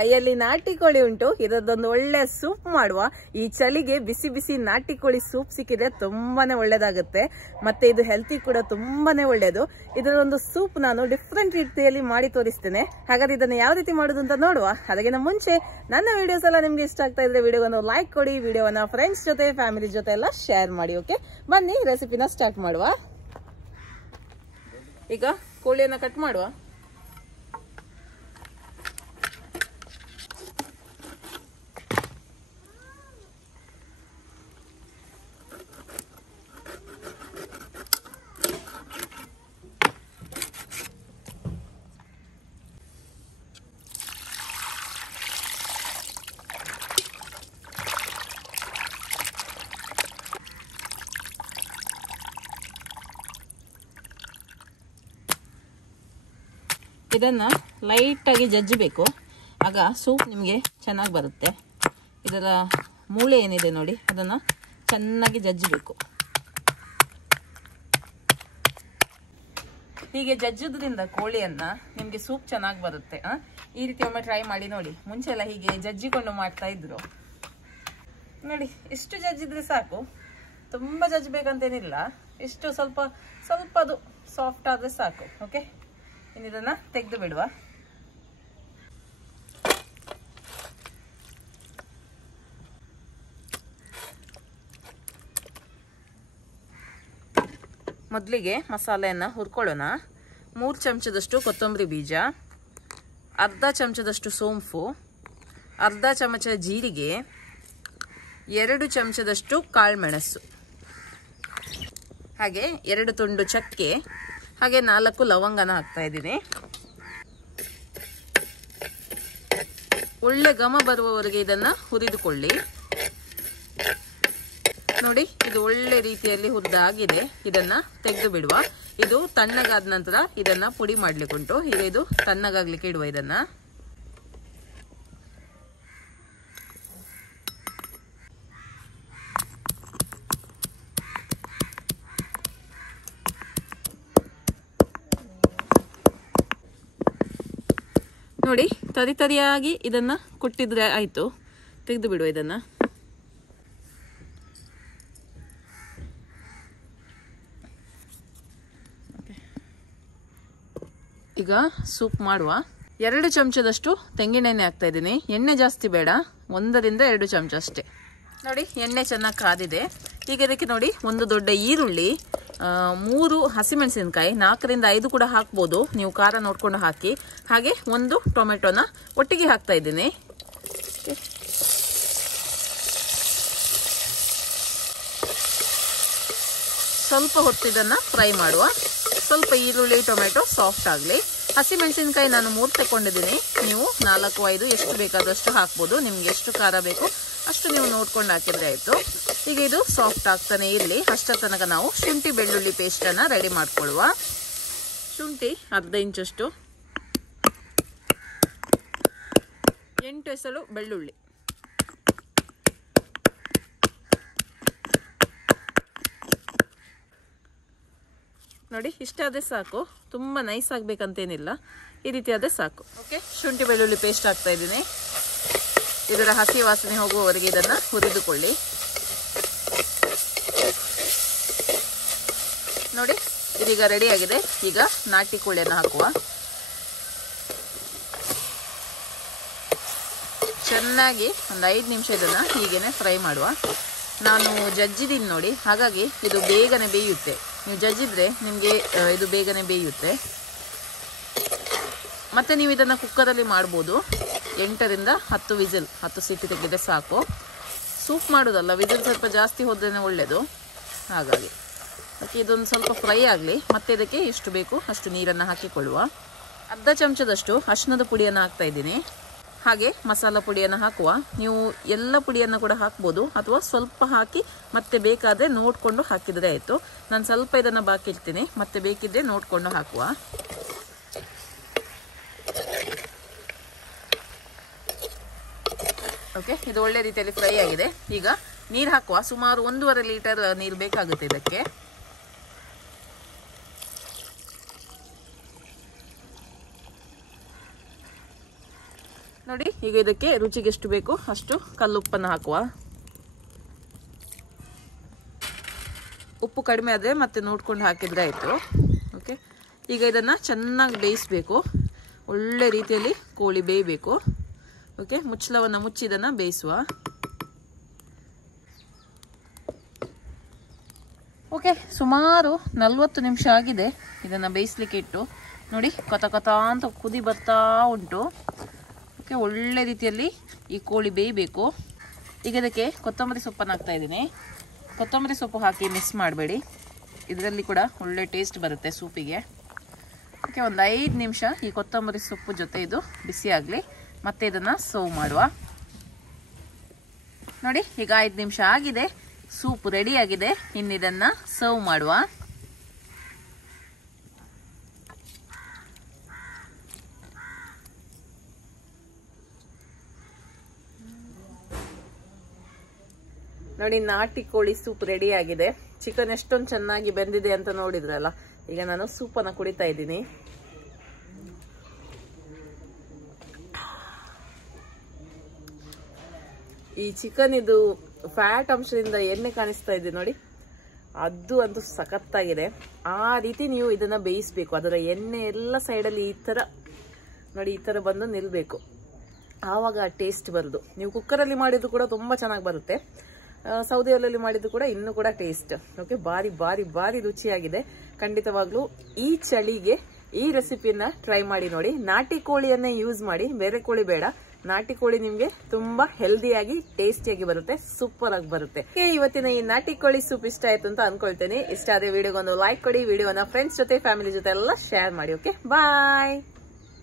ಕೈಯಲ್ಲಿ ನಾಟಿ ಕೋಳಿ ಉಂಟು. ಇದರದೊಂದು ಒಳ್ಳೆ ಸೂಪ್ ಮಾಡುವ. ಈ ಚಳಿಗೆ ಬಿಸಿ ಬಿಸಿ ನಾಟಿ ಕೋಳಿ ಸೂಪ್ ಸಿಕ್ಕಿದ್ರೆ ತುಂಬಾನೇ ಒಳ್ಳೇದಾಗುತ್ತೆ. ಮತ್ತೆ ಇದು ಹೆಲ್ತಿ ಕೂಡ ತುಂಬಾನೇ ಒಳ್ಳೇದು. ಇದರೊಂದು ಸೂಪ್ ನಾನು ಡಿಫ್ರೆಂಟ್ ರೀತಿಯಲ್ಲಿ ಮಾಡಿ ತೋರಿಸ್ತೇನೆ. ಹಾಗಾದ್ರೆ ಇದನ್ನ ಯಾವ ರೀತಿ ಮಾಡುದು ಅಂತ ನೋಡುವ. ಅದಕ್ಕಿಂತ ಮುಂಚೆ ನನ್ನ ವಿಡಿಯೋಸ್ ಎಲ್ಲ ನಿಮ್ಗೆ ಇಷ್ಟ ಆಗ್ತಾ ಇದ್ರೆ ವಿಡಿಯೋವನ್ನು ಲೈಕ್ ಕೊಡಿ, ವಿಡಿಯೋವನ್ನ ಫ್ರೆಂಡ್ಸ್ ಜೊತೆ ಫ್ಯಾಮಿಲಿ ಜೊತೆ ಎಲ್ಲ ಶೇರ್ ಮಾಡಿ. ಓಕೆ, ಬನ್ನಿ ರೆಸಿಪಿನ ಸ್ಟಾರ್ಟ್ ಮಾಡುವ. ಈಗ ಕೋಳಿಯನ್ನ ಕಟ್ ಮಾಡುವ. ಇದನ್ನ ಲೈಟ್ ಆಗಿ ಜಜ್ಜಬೇಕು, ಆಗ ಸೂಪ್ ನಿಮಗೆ ಚೆನ್ನಾಗಿ ಬರುತ್ತೆ. ಇದರ ಮೂಳೆ ಏನಿದೆ ನೋಡಿ, ಅದನ್ನ ಚೆನ್ನಾಗಿ ಜಜ್ಜಬೇಕು. ಹೀಗೆ ಜಜ್ಜೋದ್ರಿಂದ ಕೋಳಿಯನ್ನ ನಿಮ್ಗೆ ಸೂಪ್ ಚೆನ್ನಾಗಿ ಬರುತ್ತೆ. ಈ ರೀತಿ ಒಮ್ಮೆ ಟ್ರೈ ಮಾಡಿ ನೋಡಿ. ಮುಂಚೆ ಎಲ್ಲ ಹೀಗೆ ಜಜ್ಜಿಕೊಂಡು ಮಾಡ್ತಾ ಇದ್ರು ನೋಡಿ. ಇಷ್ಟು ಜಜ್ಜಿದ್ರೆ ಸಾಕು, ತುಂಬಾ ಜಜ್ಬೇಕಂತೇನಿಲ್ಲ. ಇಷ್ಟು ಸ್ವಲ್ಪ ಸ್ವಲ್ಪ ಅದು ಸಾಫ್ಟ್ ಆದ್ರೆ ಸಾಕು. ಓಕೆ, ಇದನ್ನ ತೆಗೆದು ಬಿಡುವ. ಮೊದಲಿಗೆ ಮಸಾಲೆಯನ್ನ ಹುರ್ಕೊಳ್ಳೋಣ. 3 ಚಮಚದಷ್ಟು ಕೊತ್ತಂಬರಿ ಬೀಜ, ಅರ್ಧ ಚಮಚದಷ್ಟು ಸೋಂಪು, ಅರ್ಧ ಚಮಚ ಜೀರಿಗೆ, 2 ಚಮಚದಷ್ಟು ಕಾಳುಮೆಣಸು, ಹಾಗೆ 2 ತುಂಡು ಚಕ್ಕೆ, ಹಾಗೆ 4 ಲವಂಗನ ಹಾಕ್ತಾ ಇದ್ದೀನಿ. ಒಳ್ಳೆ ಘಮ ಬರುವವರೆಗೆ ಇದನ್ನ ಹುರಿದುಕೊಳ್ಳಿ. ನೋಡಿ, ಇದು ಒಳ್ಳೆ ರೀತಿಯಲ್ಲಿ ಹುರಿದಾಗಿದೆ. ಇದನ್ನ ತೆಗೆದು ಬಿಡುವ. ಇದು ತಣ್ಣಗಾದ ನಂತರ ಇದನ್ನ ಪುಡಿ ಮಾಡ್ಲಿಕ್ಕುಂಟು. ಈಗ ಇದು ತಣ್ಣಗಾಗ್ಲಿಕ್ಕೆ ಇಡುವ. ಇದನ್ನ ನೋಡಿ, ತರಿ ತರಿಯಾಗಿ ಇದನ್ನ ಕುಟ್ಟಿದ್ರೆ ಆಯ್ತು. ತೆಗೆದು ಬಿಡುವ ಇದನ್ನ. ಈಗ ಸೂಪ್ ಮಾಡುವ. 2 ಚಮಚದಷ್ಟು ತೆಂಗಿನೆಣ್ಣೆ ಹಾಕ್ತಾ ಇದ್ದೀನಿ. ಎಣ್ಣೆ ಜಾಸ್ತಿ ಬೇಡ, 1 ರಿಂದ 2 ಚಮಚ ಅಷ್ಟೇ. ನೋಡಿ, ಎಣ್ಣೆ ಚೆನ್ನಾಗಿ ಕಾದಿದೆ. ಈಗ ಇದಕ್ಕೆ ನೋಡಿ, 1 ದೊಡ್ಡ ಈರುಳ್ಳಿ, 3 ಹಸಿಮೆಣಸಿನಕಾಯಿ, 4 ರಿಂದ 5 ಕೂಡ ಹಾಕ್ಬೋದು, ನೀವು ಖಾರ ನೋಡ್ಕೊಂಡು ಹಾಕಿ. ಹಾಗೆ 1 ಟೊಮೆಟೊನ ಒಟ್ಟಿಗೆ ಹಾಕ್ತಾ ಇದ್ದೀನಿ. ಸ್ವಲ್ಪ ಹೊತ್ತು ಇದನ್ನ ಫ್ರೈ ಮಾಡುವ. ಸ್ವಲ್ಪ ಈರುಳ್ಳಿ ಟೊಮೆಟೊ ಸಾಫ್ಟ್ ಆಗಲಿ. ಹಸಿಮೆಣಸಿನಕಾಯಿ ನಾನು 3 ತಗೊಂಡಿದ್ದೀನಿ. ನೀವು 4-5 ಎಷ್ಟು ಬೇಕಾದಷ್ಟು ಹಾಕ್ಬೋದು. ನಿಮ್ಗೆ ಎಷ್ಟು ಖಾರ ಬೇಕು ಅಷ್ಟು ನೀವು ನೋಡ್ಕೊಂಡು ಹಾಕಿದ್ರೆ ಆಯ್ತು. ಈಗ ಇದು ಸಾಫ್ಟ್ ಆಗ್ತಾನೆ ಇರಲಿ. ಅಷ್ಟರ ತನಕ ನಾವು ಶುಂಠಿ ಬೆಳ್ಳುಳ್ಳಿ ಪೇಸ್ಟ್ ಅನ್ನ ರೆಡಿ ಮಾಡ್ಕೊಳ್ಳುವ. ಶುಂಠಿ ಅರ್ಧ ಇಂಚಷ್ಟು, 8 ಎಸಳು ಬೆಳ್ಳುಳ್ಳಿ, ನೋಡಿ ಇಷ್ಟಾದ್ರೆ ಸಾಕು. ತುಂಬಾ ನೈಸ್ ಆಗ್ಬೇಕಂತೇನಿಲ್ಲ, ಈ ರೀತಿ ಆದ್ರೆ ಸಾಕು. ಓಕೆ, ಶುಂಠಿ ಬೆಳ್ಳುಳ್ಳಿ ಪೇಸ್ಟ್ ಹಾಕ್ತಾ ಇದ್ದೀನಿ. ಇದರ ಹಸಿ ವಾಸನೆ ಹೋಗುವವರೆಗೆ ಇದನ್ನ ಹುರಿದುಕೊಳ್ಳಿ. ನೋಡಿ, ಇದೀಗ ರೆಡಿ ಆಗಿದೆ. ಈಗ ನಾಟಿ ಕೋಳಿಯನ್ನು ಹಾಕುವ. ಚೆನ್ನಾಗಿ ಒಂದು 5 ನಿಮಿಷ ಇದನ್ನ ಹೀಗೇನೆ ಫ್ರೈ ಮಾಡುವ. ನಾನು ಜಜ್ಜಿದ್ದೀನಿ ನೋಡಿ, ಹಾಗಾಗಿ ಇದು ಬೇಗನೆ ಬೇಯುತ್ತೆ. ನೀವು ಜಜ್ಜಿದ್ರೆ ನಿಮಗೆ ಇದು ಬೇಗನೆ ಬೇಯುತ್ತೆ. ಮತ್ತೆ ನೀವು ಇದನ್ನ ಕುಕ್ಕರಲ್ಲಿ ಮಾಡ್ಬೋದು. 8 ರಿಂದ 10 ವಿಸಿಲ್, 10 ಸೀಟಿ ತೆಗೆದ್ರೆ ಸಾಕು. ಸೂಪ್ ಮಾಡೋದಲ್ಲ, ವಿಸಿಲ್ ಸ್ವಲ್ಪ ಜಾಸ್ತಿ ಹೋದ್ರೇನೆ ಒಳ್ಳೇದು. ಹಾಗಾಗಿ ಓಕೆ, ಇದೊಂದು ಸ್ವಲ್ಪ ಫ್ರೈ ಆಗಲಿ. ಮತ್ತೆ ಇದಕ್ಕೆ ಎಷ್ಟು ಬೇಕು ಅಷ್ಟು ನೀರನ್ನು ಹಾಕಿಕೊಳ್ಳುವ. ಅರ್ಧ ಚಮಚದಷ್ಟು ಅರಿಶಿಣದ ಪುಡಿಯನ್ನು ಹಾಕ್ತಾ ಇದ್ದೀನಿ. ಹಾಗೆ ಮಸಾಲ ಪುಡಿಯನ್ನು ಹಾಕುವ. ನೀವು ಎಲ್ಲ ಪುಡಿಯನ್ನು ಕೂಡ ಹಾಕ್ಬೋದು, ಅಥವಾ ಸ್ವಲ್ಪ ಹಾಕಿ ಮತ್ತೆ ಬೇಕಾದರೆ ನೋಡಿಕೊಂಡು ಹಾಕಿದರೆ ಆಯಿತು. ನಾನು ಸ್ವಲ್ಪ ಇದನ್ನು ಬಾಕಿ ಇಡ್ತೀನಿ, ಮತ್ತೆ ಬೇಕಿದ್ದರೆ ನೋಡಿಕೊಂಡು ಹಾಕುವ. ಓಕೆ, ಇದು ಒಳ್ಳೆ ರೀತಿಯಲ್ಲಿ ಫ್ರೈ ಆಗಿದೆ. ಈಗ ನೀರು ಹಾಕುವ. ಸುಮಾರು 1.5 ಲೀಟರ್ ನೀರು ಬೇಕಾಗುತ್ತೆ ಇದಕ್ಕೆ. ನೋಡಿ, ಈಗ ಇದಕ್ಕೆ ರುಚಿಗೆ ಎಷ್ಟು ಬೇಕು ಅಷ್ಟು ಕಲ್ಲುಪ್ಪನ್ನು ಹಾಕುವ. ಉಪ್ಪು ಕಡಿಮೆ ಆದರೆ ಮತ್ತೆ ನೋಡ್ಕೊಂಡು ಹಾಕಿದ್ರೆ ಆಯಿತು. ಓಕೆ, ಈಗ ಇದನ್ನು ಚೆನ್ನಾಗಿ ಬೇಯಿಸಬೇಕು. ಒಳ್ಳೆ ರೀತಿಯಲ್ಲಿ ಕೋಳಿ ಬೇಯಬೇಕು. ಓಕೆ, ಮುಚ್ಚಳವನ್ನು ಮುಚ್ಚಿ ಇದನ್ನು ಬೇಯಿಸುವ. ಓಕೆ, ಸುಮಾರು 40 ನಿಮಿಷ ಆಗಿದೆ ಇದನ್ನು ಬೇಯಿಸ್ಲಿಕ್ಕೆ ಇಟ್ಟು. ನೋಡಿ, ಕೊತ ಕೊತ ಅಂತ ಕುದಿ ಬರ್ತಾ ಉಂಟು. ಓಕೆ, ಒಳ್ಳೆ ರೀತಿಯಲ್ಲಿ ಈ ಕೋಳಿ ಬೇಯಬೇಕು. ಈಗ ಇದಕ್ಕೆ ಕೊತ್ತಂಬರಿ ಸೊಪ್ಪನ್ನು ಹಾಕ್ತಾ ಇದ್ದೀನಿ. ಕೊತ್ತಂಬರಿ ಸೊಪ್ಪು ಹಾಕಿ ಮಿಕ್ಸ್ ಮಾಡಬೇಡಿ, ಇದರಲ್ಲಿ ಕೂಡ ಒಳ್ಳೆ ಟೇಸ್ಟ್ ಬರುತ್ತೆ ಸೂಪಿಗೆ. ಓಕೆ, ಒಂದು 5 ನಿಮಿಷ ಈ ಕೊತ್ತಂಬರಿ ಸೊಪ್ಪು ಜೊತೆ ಇದು ಬಿಸಿ ಆಗಲಿ, ಮತ್ತೆ ಇದನ್ನು ಸರ್ವ್ ಮಾಡುವ. ನೋಡಿ, ಈಗ 5 ನಿಮಿಷ ಆಗಿದೆ, ಸೂಪ್ ರೆಡಿ ಆಗಿದೆ. ಇನ್ನು ಇದನ್ನು ಸರ್ವ್ ಮಾಡುವ. ನೋಡಿ, ನಾಟಿ ಕೋಳಿ ಸೂಪ್ ರೆಡಿ ಆಗಿದೆ. ಚಿಕನ್ ಎಷ್ಟೊಂದು ಚೆನ್ನಾಗಿ ಬೆಂದಿದೆ ಅಂತ ನೋಡಿದ್ರಲ್ಲ. ಈಗ ನಾನು ಸೂಪನ್ನು ಕುಡಿತಾ ಇದ್ದೀನಿ. ಈ ಚಿಕನ್ ಇದು ಫ್ಯಾಟ್ ಅಂಶದಿಂದ ಎಣ್ಣೆ ಕಾಣಿಸ್ತಾ ಇದೆ ನೋಡಿ, ಅದು ಅಂತೂ ಸಖತ್ತಾಗಿದೆ. ಆ ರೀತಿ ನೀವು ಇದನ್ನ ಬೇಯಿಸಬೇಕು. ಅದರ ಎಣ್ಣೆ ಎಲ್ಲ ಸೈಡಲ್ಲಿ ಈ ತರ ನೋಡಿ, ಈ ತರ ಬಂದು ನಿಲ್ಬೇಕು. ಆವಾಗ ಟೇಸ್ಟ್ ಬರುದು. ನೀವು ಕುಕ್ಕರಲ್ಲಿ ಮಾಡಿದ್ರು ಕೂಡ ತುಂಬಾ ಚೆನ್ನಾಗಿ ಬರುತ್ತೆ. ಸೌದೆ ಒಲೆಯಲ್ಲಿ ಮಾಡಿದ್ರು ಕೂಡ ಇನ್ನೂ ಕೂಡ ಟೇಸ್ಟ್. ಓಕೆ, ಬಾರಿ ಬಾರಿ ಬಾರಿ ರುಚಿಯಾಗಿದೆ. ಖಂಡಿತವಾಗ್ಲೂ ಈ ಚಳಿಗೆ ಈ ರೆಸಿಪಿಯನ್ನ ಟ್ರೈ ಮಾಡಿ ನೋಡಿ. ನಾಟಿ ಕೋಳಿಯನ್ನೇ ಯೂಸ್ ಮಾಡಿ, ಬೇರೆ ಕೋಳಿ ಬೇಡ. ನಾಟಿ ಕೋಳಿ ನಿಮ್ಗೆ ತುಂಬಾ ಹೆಲ್ದಿಯಾಗಿ ಟೇಸ್ಟಿಯಾಗಿ ಬರುತ್ತೆ, ಸೂಪರ್ ಆಗಿ ಬರುತ್ತೆ. ಇವತ್ತಿನ ಈ ನಾಟಿ ಕೋಳಿ ಸೂಪ್ ಇಷ್ಟ ಆಯ್ತು ಅಂತ ಅನ್ಕೊಳ್ತೇನೆ. ಇಷ್ಟ ಆದ್ರೆ ವಿಡಿಯೋಗೊಂದು ಲೈಕ್ ಕೊಡಿ, ವಿಡಿಯೋನ ಫ್ರೆಂಡ್ಸ್ ಜೊತೆ ಫ್ಯಾಮಿಲಿ ಜೊತೆ ಎಲ್ಲ ಶೇರ್ ಮಾಡಿ. ಓಕೆ, ಬಾಯ್.